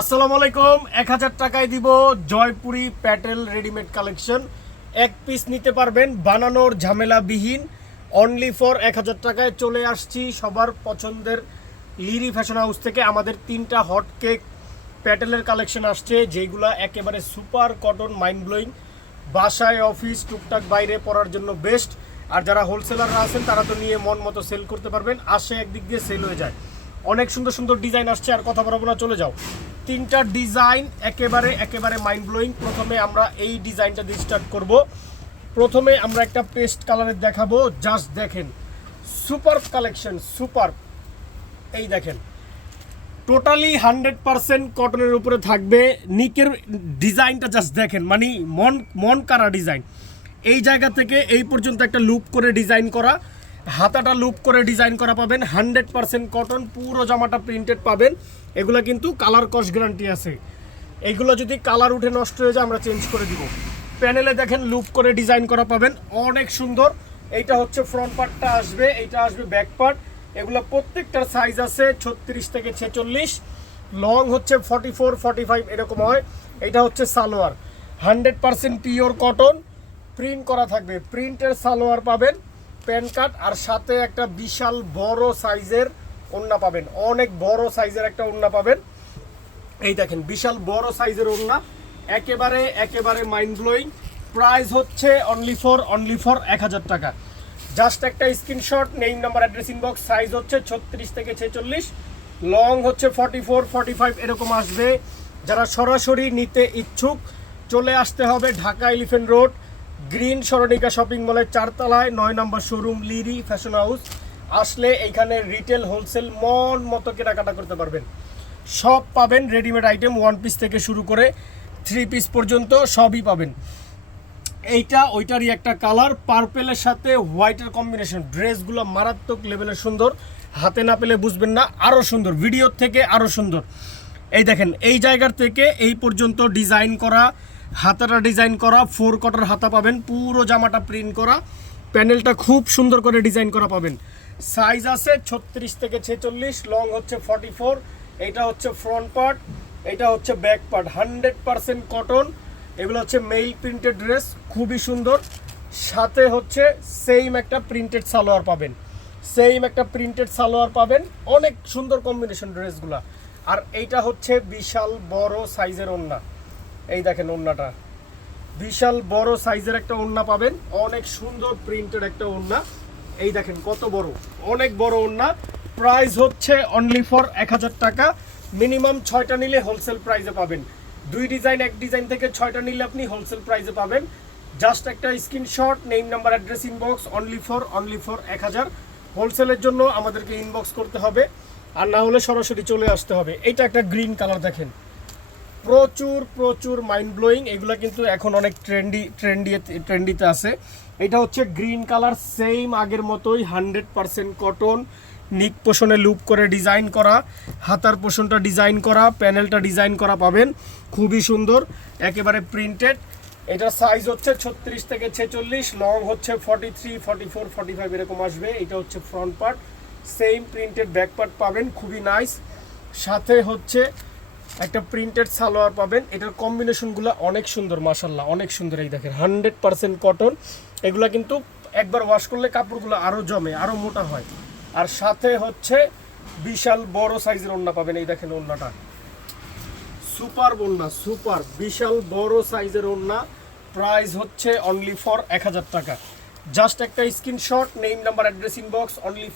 আসসালামু আলাইকুম। 1000 টাকায় দিব জয়পুরি প্যাটেল রেডিমেড কালেকশন। এক পিস নিতে পারবেন বানানোর ঝামেলাবিহীন, অনলি ফর 1000 টাকায়। চলে আসছি সবার পছন্দের লিরি ফ্যাশন হাউস থেকে। আমাদের 3টা হট কেক প্যাটেলের কালেকশন আসছে, যেগুলো একেবারে সুপার কটন, মাইন্ড ব্লোয়িং, বাসায় অফিস টুকটাক বাইরে পরার জন্য বেস্ট। আর যারা হোলসেলাররা আছেন তারা তো নিয়ে মন মতো সেল করতে পারবেন, আসে একদিক দিয়ে সেল হয়ে যায়। অনেক সুন্দর সুন্দর ডিজাইন আসছে, আর কথা বলবো না, চলে যাও। 3টা ডিজাইন একেবারে মাইন্ড ব্লোয়িং। প্রথমে আমরা এই ডিজাইনটা দিয়ে স্টার্ট করব। প্রথমে আমরা একটা পেস্ট কালারের দেখাবো, জাস্ট দেখেন সুপার কালেকশন, সুপার। এই দেখেন টোটালি 100% কটনের উপরে থাকবে। নিকের ডিজাইনটা জাস্ট দেখেন, মানে মন মন কারা ডিজাইন। এই জায়গা থেকে এই পর্যন্ত একটা লুপ করে ডিজাইন করা, হাতাটা লুপ করে ডিজাইন করা পাবেন। 100% কটন, পুরো জামাটা প্রিন্টেড পাবেন। এগুলো কিন্তু কালার কস গ্যারান্টি আছে। এইগুলো যদি কালার উঠে নষ্ট হয়ে যায় আমরা চেঞ্জ করে দিব। প্যানেলে দেখেন লুপ করে ডিজাইন করা পাবেন, অনেক সুন্দর। এইটা হচ্ছে ফ্রন্ট পার্টটা আসবে, এইটা আসবে ব্যাক পার্ট। এগুলো প্রত্যেকটার সাইজ আছে 36 থেকে 46, লং হচ্ছে 44 45 এরকম হয়। এটা হচ্ছে সালোয়ার, 100% পিওর কটন, প্রিন্ট করা থাকবে। প্রিন্টের সালোয়ার পাবেন, প্যান কাট, আর সাথে একটা বিশাল বড় সাইজের ওড়না পাবেন। অনেক বড় সাইজের একটা ওড়না পাবেন। এই দেখেন বিশাল বড় সাইজের ওড়না, একেবারে মাইন্ড ব্লোয়িং। প্রাইস হচ্ছে অনলি ফর 1000 টাকা। জাস্ট একটা screenshot, name number address inbox. Size হচ্ছে 36 থেকে 46, লং হচ্ছে 44 45 এরকম আসবে। যারা সরাসরি নিতে ইচ্ছুক চলে আসতে হবে Dhaka elephant road, green Saranika shopping মলের 4 তলায় 9 নম্বর শোরুম লিরি ফ্যাশন হাউস। আসলে এইখানে রিটেল হোলসেল মন মতো কেনাকাটা করতে পারবেন। সব পাবেন, রেডিমেড আইটেম 1 পিস থেকে শুরু করে 3 পিস পর্যন্ত সবই পাবেন। এইটা ওইটারই একটা কালার, পার্পেলের সাথে হোয়াইটের কম্বিনেশন। ড্রেসগুলো মারাত্মক লেভেলের সুন্দর, হাতে না পেলে বুঝবেন না, আরও সুন্দর, ভিডিওর থেকে আরও সুন্দর। এই দেখেন এই জায়গার থেকে এই পর্যন্ত ডিজাইন করা, হাতাটা ডিজাইন করা, 4 কটার হাতা পাবেন, পুরো জামাটা প্রিন্ট করা, প্যানেলটা খুব সুন্দর করে ডিজাইন করা পাবেন। সাইজ আছে 36 থেকে 46, লং হচ্ছে 44। এটা হচ্ছে ফ্রন্ট পার্ট, এটা হচ্ছে ব্যাক পার্ট, 100% কটন। এগুলো হচ্ছে মেইল প্রিন্টেড ড্রেস, খুবই সুন্দর। সাথে হচ্ছে সেম একটা প্রিন্টেড সালোয়ার পাবেন, অনেক সুন্দর কম্বিনেশন ড্রেসগুলা। আর এইটা হচ্ছে বিশাল বড় সাইজের ওড়না। এই দেখেন ওড়নাটা, বিশাল বড় সাইজের একটা ওড়না পাবেন, অনেক সুন্দর প্রিন্টেড একটা ওড়না। এই দেখেন কত বড়, অনেক বড় ওড়না। প্রাইস হচ্ছে অনলি ফর 1000 টাকা। মিনিমাম 6টা নিলে হোলসেল প্রাইসে পাবেন। 2 ডিজাইন, এক ডিজাইন থেকে 6টা নিলে আপনি হোলসেল প্রাইসে পাবেন। জাস্ট একটা screenshot, name number address inbox, only for 1000। হোলসেলের জন্য আমাদেরকে ইনবক্স করতে হবে, আর না হলে সরাসরি চলে আসতে হবে। এইটা একটা গ্রিন কালার দেখেন, প্রচুর মাইন্ড ব্লোয়িং। এগুলো কিন্তু এখন অনেক ট্রেন্ডিতে আছে। এটা হচ্ছে গ্রিন কালার, সেম আগের মতোই 100% কটন, নিক পোষণে লুপ করে ডিজাইন করা, হাতার পোষণটা ডিজাইন করা, প্যানেলটা ডিজাইন করা পাবেন, খুবই সুন্দর, একেবারে প্রিন্টেড। এটার সাইজ হচ্ছে 36 থেকে 46, লং হচ্ছে 43 44 45 এরকম আসবে। এটা হচ্ছে front part, same printed back part পাবেন, খুবই নাইস। সাথে হচ্ছে একটা প্রিন্টেড সালোয়ার পাবেন। এটার কম্বিনেশনগুলো অনেক সুন্দর, মাশাল্লাহ অনেক সুন্দর। এই দেখেন 100% কটন। এগুলা কিন্তু একবার ওয়াশ করলে কাপড়গুলো আরও জমে, আরও মোটা হয়। আর সাথে হচ্ছে বিশাল বড় সাইজের ওড়না পাবেন। এই দেখেন ওড়নাটা, সুপার ওড়না, সুপার বিশাল বড় সাইজের ওড়না। প্রাইস হচ্ছে অনলি ফর 1000 টাকা। জাস্ট একটা screenshot, name number address inbox, only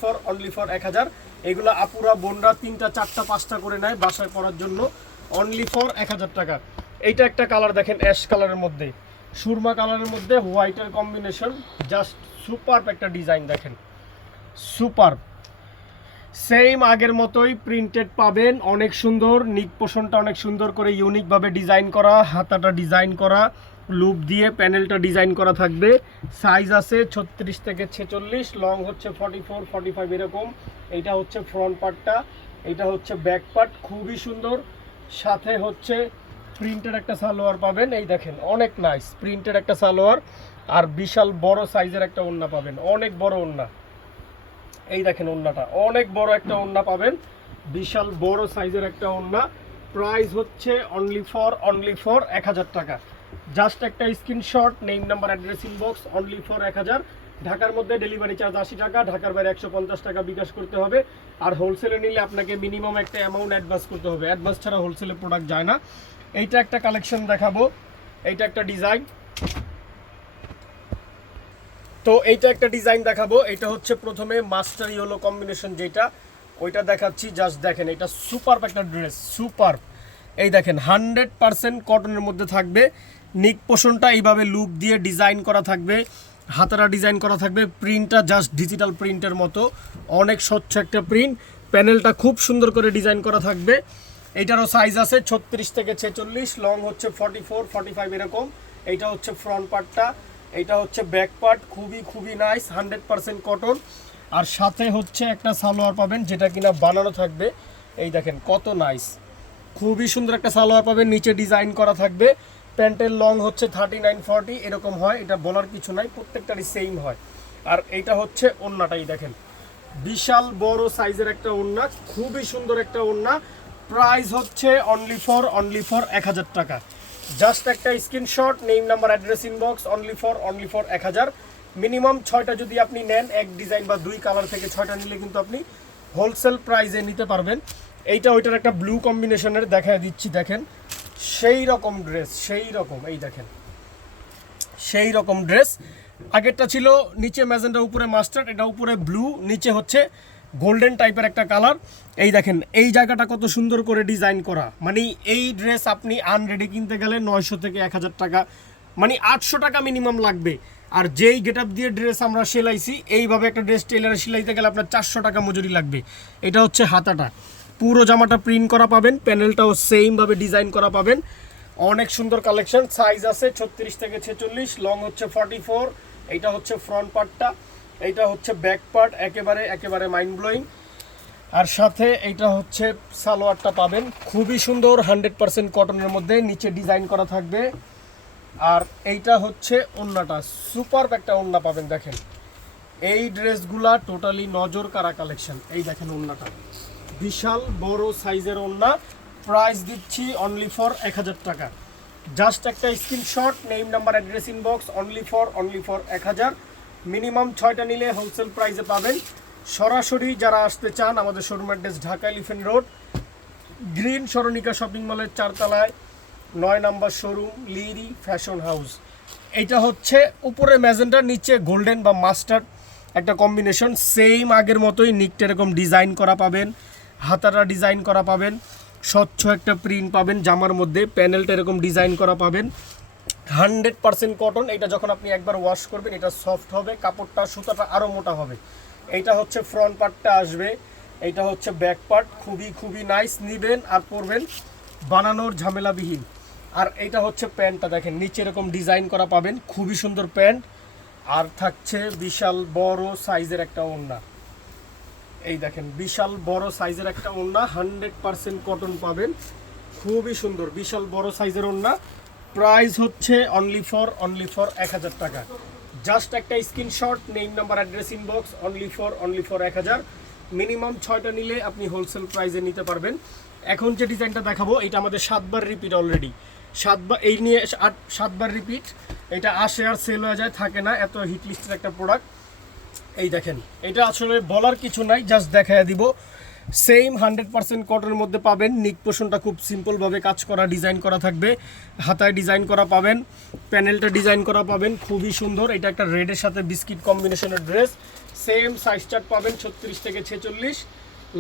for 1000। এগুলো আপুরা বোনরা 3টা 4টা 5টা করে নেয় বাসায় পরার জন্য, অনলি ফর 1000 টাকা। এইটা একটা কালার দেখেন, অ্যাশ কালারের মধ্যে, সুরমা কালারের মধ্যে হোয়াইটের কম্বিনেশন, জাস্ট সুপার একটা ডিজাইন দেখেন, সুপার। সেম আগের মতোই প্রিন্টেড পাবেন, অনেক সুন্দর। নিক পোষণটা অনেক সুন্দর করে ইউনিকভাবে ডিজাইন করা, হাতাটা ডিজাইন করা, লুপ দিয়ে প্যানেলটা ডিজাইন করা থাকবে। সাইজ আছে 36 থেকে 46, লং হচ্ছে 44 45 এরকম। এইটা হচ্ছে ফ্রন্ট পার্টটা, এটা হচ্ছে ব্যাক পার্ট, খুবই সুন্দর। সাথে হচ্ছে প্রিন্টেড একটা সালোয়ার পাবেন। এই দেখেন অনেক নাইস প্রিন্টেড একটা সালোয়ার, আর বিশাল বড় সাইজের একটা ওড়না পাবেন, অনেক বড় ওড়না। এই দেখেন ওড়নাটা, অনেক বড় একটা ওড়না পাবেন, বিশাল বড় সাইজের একটা ওড়না। প্রাইস হচ্ছে অনলি ফর 1000 টাকা। জাস্ট একটা screenshot, name number address inbox, only for 1000। ঢাকার মধ্যে ডেলিভারি চার্জ 80 টাকা, ঢাকার বাইরে 150 টাকা বিকাশ করতে হবে। আর হোলসেলে নিলে আপনাকে মিনিমাম একটা অ্যামাউন্ট অ্যাডভান্স করতে হবে, অ্যাডভান্স ছাড়া হোলসেলে প্রোডাক্ট যায় না। এইটা একটা কালেকশন দেখাবো, এইটা একটা ডিজাইন। তো এইটা একটা ডিজাইন দেখাবো, এটা হচ্ছে প্রথমে মাস্টার ইয়েলো কম্বিনেশন যেটা, ওইটা দেখাচ্ছি। জাস্ট দেখেন, এটা সুপার একটা ড্রেস, সুপার। এই দেখেন 100% কটনের মধ্যে থাকবে। নিক পোষণটা এইভাবে লুপ দিয়ে ডিজাইন করা থাকবে, হাতারা ডিজাইন করা থাকবে। প্রিন্টটা জাস্ট ডিজিটাল প্রিন্টের মতো, অনেক স্বচ্ছ একটা প্রিন্ট। প্যানেলটা খুব সুন্দর করে ডিজাইন করা থাকবে। এইটারও সাইজ আছে 36 থেকে 46, লং হচ্ছে 44, 45 এরকম। এইটা হচ্ছে ফ্রন্ট পার্টটা, এইটা হচ্ছে ব্যাক পার্ট। খুবই নাইস, 100% কটন। আর সাথে হচ্ছে একটা সালোয়ার পাবেন যেটা কিনা বানানো থাকবে। এই দেখেন কত নাইস, খুবই সুন্দর একটা সালোয়ার পাবেন, নিচে ডিজাইন করা থাকবে। প্যান্টের লং হচ্ছে 39, 40 এরকম হয়, এটা বলার কিছু নাই, প্রত্যেকটারই সেম হয়। আর এইটা হচ্ছে ওড়নাটাই দেখেন, বিশাল বড় সাইজের একটা ওড়না, খুবই সুন্দর একটা ওড়না। প্রাইস হচ্ছে অনলি ফর 1000 টাকা। জাস্ট একটা screenshot, name number address inbox, only for 1000। Minimum 6টা যদি আপনি নেন, এক ডিজাইন বা 2 কালার থেকে 6টা নিলে কিন্তু আপনি হোলসেল প্রাইসে নিতে পারবেন। এইটা ওইটার একটা ব্লু কম্বিনেশনের দেখায় দিচ্ছি, দেখেন সেই রকম ড্রেস, সেই রকম। এই দেখেন সেই রকম ড্রেস। আগেরটা ছিল নিচে ম্যাজেন্টা, উপরে মাস্টার্ড, এটা উপরে ব্লু, নিচে হচ্ছে গোল্ডেন টাইপের একটা কালার। এই দেখেন এই জায়গাটা কত সুন্দর করে ডিজাইন করা। মানে এই ড্রেস আপনি আনরেডি কিনতে গেলে 900 থেকে 1000 টাকা, মানে 800 টাকা মিনিমাম লাগবে। আর যেই গেট আপ দিয়ে ড্রেস আমরা সেলাইছি, এইভাবে একটা ড্রেস টেলারে সেলাইতে গেলে আপনার 400 টাকা মজুরি লাগবে। এটা হচ্ছে হাতাটা, পুরো জামাটা প্রিন্ট করা পাবেন, প্যানেলটাও সেমভাবে ডিজাইন করা পাবেন। অনেক সুন্দর কালেকশন। সাইজ আছে 36 থেকে 46, লং হচ্ছে 44। এইটা হচ্ছে ফ্রন্ট পার্টটা, এইটা হচ্ছে ব্যাক পার্ট, একেবারে মাইন্ড ব্লোয়িং। আর সাথে এইটা হচ্ছে সালোয়ারটা পাবেন, খুবই সুন্দর, 100% কটনের মধ্যে, নিচে ডিজাইন করা থাকবে। আর এইটা হচ্ছে ওড়নাটা, সুপার একটা ওড়না পাবেন। দেখেন এই ড্রেসগুলা টোটালি নজর কাড়া কালেকশন। এই দেখেন ওড়নাটা, বিশাল বড় সাইজের ওড়না। প্রাইস দিচ্ছি অনলি ফর 1000 টাকা। জাস্ট একটা screenshot, name number address inbox, only for 1000। Minimum 6টা নিলে হোলসেল প্রাইসে পাবেন। সরাসরি যারা আসতে চান, আমাদের showroom address Dhaka elephant road, green Saranika shopping মলের 4 তলায় 9 নম্বর শোরুম, লিরি ফ্যাশন হাউস। এইটা হচ্ছে উপরে ম্যাজেন্টা, নিচে গোল্ডেন বা মাস্টার্ড একটা কম্বিনেশন। সেম আগের মতোই নিকটা এরকম ডিজাইন করা পাবেন, হাতাটা ডিজাইন করা পাবেন, স্বচ্ছ একটা প্রিন্ট পাবেন জামার মধ্যে, প্যানেলটা এরকম ডিজাইন করা পাবেন। 100% কটন। এটা যখন আপনি একবার ওয়াশ করবেন এটা সফট হবে, কাপড়টা সুতাটা আরও মোটা হবে। এইটা হচ্ছে ফ্রন্ট পার্টটা আসবে, এইটা হচ্ছে ব্যাক পার্ট। খুবই নাইস, নিবেন আর পরবেন, বানানোর ঝামেলাবিহীন। আর এইটা হচ্ছে প্যান্টটা, দেখেন নিচে এরকম ডিজাইন করা পাবেন, খুবই সুন্দর প্যান্ট। আর থাকছে বিশাল বড় সাইজের একটা ওড়না। এই দেখেন বিশাল বড় সাইজের একটা ওড়না, 100% কটন পাবেন, খুবই সুন্দর, বিশাল বড় সাইজের ওড়না। প্রাইস হচ্ছে অনলি ফর 1000 টাকা। জাস্ট একটা screenshot, name number address inbox, only for 1000। Minimum 6টা নিলে আপনি হোলসেল প্রাইসে নিতে পারবেন। এখন যে ডিজাইনটা দেখাবো এটা আমাদের 7বার রিপিট, অলরেডি 7বার, এই নিয়ে 7বার রিপিট। এটা আসে আর সেল হয়ে যায়, থাকে না, এত হিট লিস্টের একটা প্রোডাক্ট। এই দেখেন এটা আসলে বলার কিছু নাই, জাস্ট দেখাইয়া দিব। সেম 100% কটনের মধ্যে পাবেন। নিক পোষণটা খুব সিম্পলভাবে কাজ করা, ডিজাইন করা থাকবে, হাতায় ডিজাইন করা পাবেন, প্যানেলটা ডিজাইন করা পাবেন, খুবই সুন্দর। এটা একটা রেডের সাথে বিস্কিট কম্বিনেশনের ড্রেস। সেম সাইজ চার্ট পাবেন 36 থেকে 46,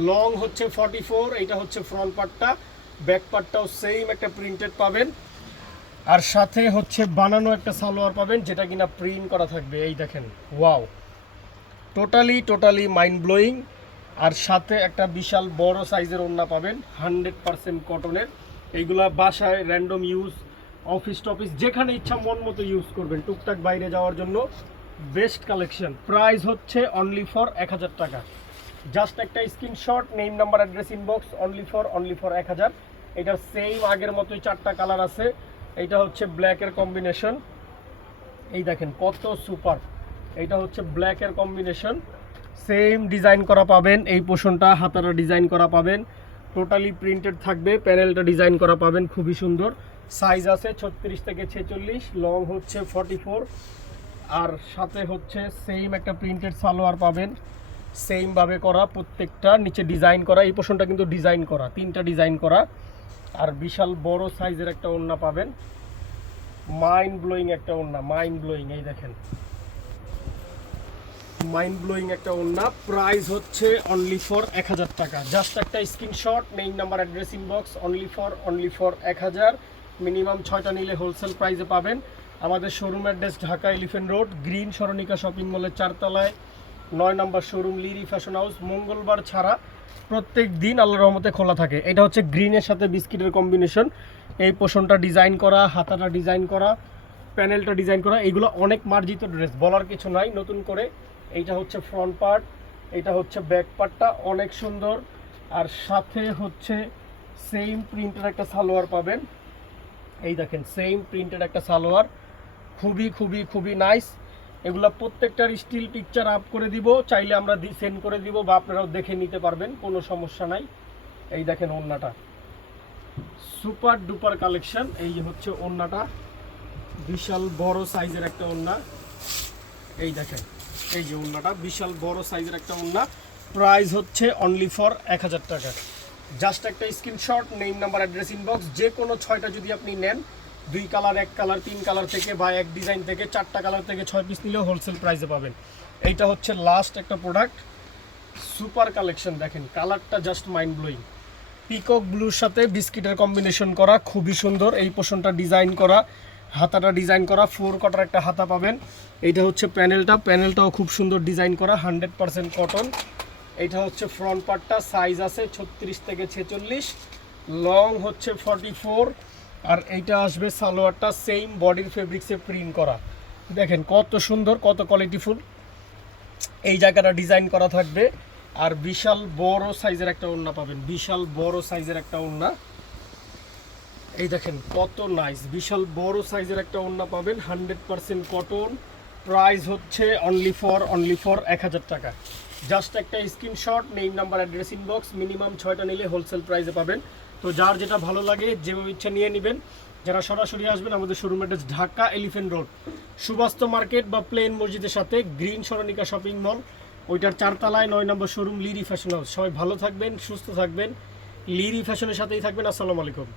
লং হচ্ছে 44। এইটা হচ্ছে ফ্রন্ট পার্টটা, ব্যাক পার্টটাও সেম একটা প্রিন্টেড পাবেন। আর সাথে হচ্ছে বানানো একটা সালোয়ার পাবেন যেটা কিনা প্রিন্ট করা থাকবে। এই দেখেন ওয়াও, টোটালি মাইন্ড ব্লোয়িং। আর সাথে একটা বিশাল বড় সাইজের ওড়না পাবেন, 100% কটনের। এইগুলা বাসায় র্যান্ডম ইউজ, অফিস টফিস যেখানে ইচ্ছা মন মতো ইউজ করবেন, টুকটাক বাইরে যাওয়ার জন্য বেস্ট কালেকশন। প্রাইস হচ্ছে অনলি ফর 1000 টাকা। জাস্ট একটা screenshot, name number address inbox, only for 1000। এটার সেম আগের মতোই 4টা কালার আছে। এইটা হচ্ছে ব্ল্যাকের কম্বিনেশন, এই দেখেন কত সুপার। এইটা হচ্ছে ব্ল্যাকের কম্বিনেশন, সেম ডিজাইন করা পাবেন। এই পোর্শনটা হাতারা ডিজাইন করা পাবেন, টোটালি প্রিন্টেড থাকবে, প্যানেলটা ডিজাইন করা পাবেন খুবই সুন্দর। সাইজ আছে 36 থেকে 46, লং হচ্ছে 44, আর সাথে হচ্ছে সেম একটা প্রিন্টেড সালোয়ার পাবেন, সেম ভাবে করা, প্রত্যেকটা নিচে ডিজাইন করা। এই পোর্শনটা কিন্তু ডিজাইন করা, 3টা ডিজাইন করা। আর বিশাল বড় সাইজের একটা ওড়না পাবেন, মাইন্ড ব্লোয়িং একটা ওড়না, মাইন্ড ব্লোয়িং। এই দেখেন মাইন্ড ব্লোয়িং একটা ওড়না। প্রাইস হচ্ছে অনলি ফর 1000 টাকা। জাস্ট একটা screenshot, name number address inbox, only for 1000। Minimum 6টা নিলে হোলসেল প্রাইসে পাবেন। আমাদের showroom address Dhaka elephant road, green Saranika shopping মলের 4তলায়, 9 নম্বর শোরুম, লিরি ফ্যাশন হাউস। মঙ্গলবার ছাড়া প্রত্যেক দিন আল্লাহর রহমতে খোলা থাকে। এটা হচ্ছে গ্রিনের সাথে বিস্কিটের কম্বিনেশন। এই পোষণটা ডিজাইন করা, হাতাটা ডিজাইন করা, প্যানেলটা ডিজাইন করা, এগুলো অনেক মার্জিত ড্রেস, বলার কিছু নাই। নতুন করে এইটা হচ্ছে ফ্রন্ট পার্ট, এটা হচ্ছে ব্যাক পার্টটা, অনেক সুন্দর। আর সাথে হচ্ছে সেম প্রিন্টের একটা সালোয়ার পাবেন। এই দেখেন সেম প্রিন্টের একটা সালোয়ার, খুবই খুবই খুবই নাইস। এগুলা প্রত্যেকটার স্টিল পিকচার আপ করে দিব, চাইলে আমরা সেন্ড করে দিব বা আপনারাও দেখে নিতে পারবেন, কোনো সমস্যা নাই। এই দেখেন ওড়নাটা, সুপার ডুপার কালেকশন। এই হচ্ছে ওড়নাটা, বিশাল বড় সাইজের একটা ওড়না। এই দেখেন এই যে ওড়নাটা, বিশাল বড় সাইজের একটা ওড়না। প্রাইস হচ্ছে অনলি ফর 1000 টাকা। জাস্ট একটা screenshot, name number address inbox. যে কোনো 6টা যদি আপনি নেন, 2 কালার, 1 কালার, 3 কালার থেকে বা এক ডিজাইন থেকে 4টা কালার থেকে 6 পিস নিলেও হোলসেল প্রাইসে পাবেন। এইটা হচ্ছে লাস্ট একটা প্রোডাক্ট, সুপার কালেকশন। দেখেন কালারটা জাস্ট মাইন্ড ব্লোয়িং, পিকক ব্লুর সাথে বিস্কিটের কম্বিনেশন করা, খুবই সুন্দর। এই পোর্শনটা ডিজাইন করা, হাতাটা ডিজাইন করা, 4 কটার একটা হাতা পাবেন। এইটা হচ্ছে প্যানেলটাও খুব সুন্দর ডিজাইন করা, 100% কটন। এইটা হচ্ছে ফ্রন্ট পার্টটা, সাইজ আছে 36 থেকে 46, লং হচ্ছে 44। আর এইটা আসবে সালোয়ারটা, সেম বডির ফেব্রিক্সে প্রিন্ট করা। দেখেন কত সুন্দর, কত কোয়ালিটিফুল। এই জায়গাটা ডিজাইন করা থাকবে। আর বিশাল বড় সাইজের একটা ওড়না পাবেন, বিশাল বড় সাইজের একটা ওড়না। এই দেখেন কত নাইস, বিশাল বড় সাইজের একটা ওড়না পাবেন, 100% কটন। প্রাইস হচ্ছে অনলি ফর 1000 টাকা। জাস্ট একটা screenshot, name number address inbox. Minimum 6টা নিলে হোলসেল প্রাইসে পাবেন। তো যার যেটা ভালো লাগে যেভাবে ইচ্ছা নিয়ে নেবেন। যারা সরাসরি আসবেন, আমাদের showroom address Dhaka elephant road, Subastu market বা প্লেন মসজিদের সাথে, গ্রিন সরণিকা শপিং মল, ওইটার 4তলায়, 9 নম্বর শোরুম, লিরি ফ্যাশন হাউস। সবাই ভালো থাকবেন, সুস্থ থাকবেন, লিরি ফ্যাশনের সাথেই থাকবেন। আসসালামু আলাইকুম।